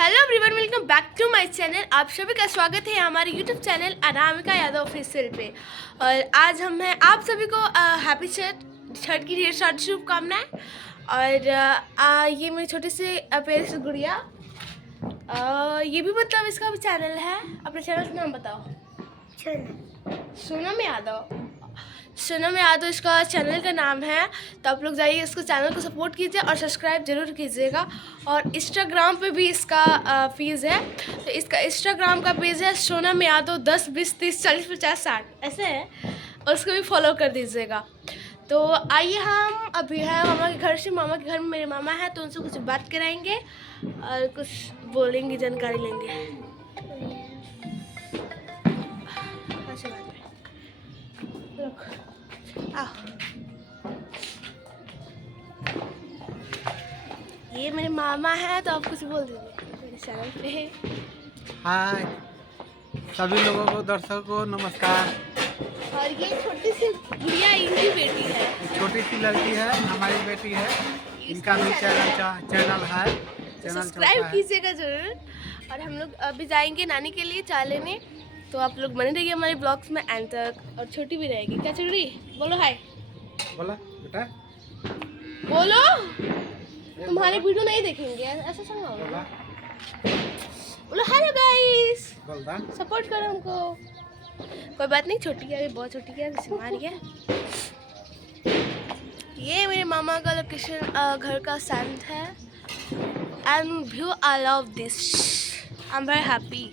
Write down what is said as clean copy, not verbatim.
Hello everyone, welcome back to my channel. आप सभी का स्वागत है हमारे YouTube channel Anamika Yadav official पे। और आज हम हैं आप सभी को हैप्पी छठ की ढेर सारी शुभकामनाएं। और ये मेरी छोटी सी प्यारी सी गुड़िया, ये भी मतलब इसका भी चैनल है। अपने चैनल का नाम बताओ। सोनम यादव इसका चैनल का नाम है। तो आप लोग जाइए, इसको चैनल को सपोर्ट कीजिए और सब्सक्राइब जरूर कीजिएगा। और इंस्टाग्राम पे भी इसका पेज है। तो इसका इंस्टाग्राम का पेज है सोनम यादव 10 20 30 40 50 60 ऐसे है, और उसको भी फॉलो कर दीजिएगा। तो आइए, हम अभी है मामा के घर से। मामा के घर में मेरे मामा है, तो उनसे कुछ बात कराएंगे और कुछ बोलेंगे, जानकारी लेंगे। ये मेरे मामा है, तो आप कुछ बोल दीजिए मेरे चैनल पे। हाय सभी लोगों को, दर्शकों को नमस्कार। और ये छोटी सी गुड़िया इनकी बेटी है, छोटी सी लड़की है, हमारी बेटी है। इनका भी चैनल है, सब्सक्राइब कीजिएगा जरूर। और हम लोग अभी जाएंगे नानी के लिए चाय लेने, तो आप लोग बने रहिए हमारे ब्लॉग्स में एंड तक। और छोटी भी रहेगी। क्या छोटी, बोलो हाय। बोला बेटा, बोलो। तुम्हारे वीडियो नहीं देखेंगे ऐसा सुनो। बोलो हेलो गाइस, सपोर्ट करो हमको। कोई बात नहीं, छोटी है, बहुत छोटी है, हमारी है। ये मेरे मामा का लोकेशन घर का सेंट है। And view, I love this, I am very happy.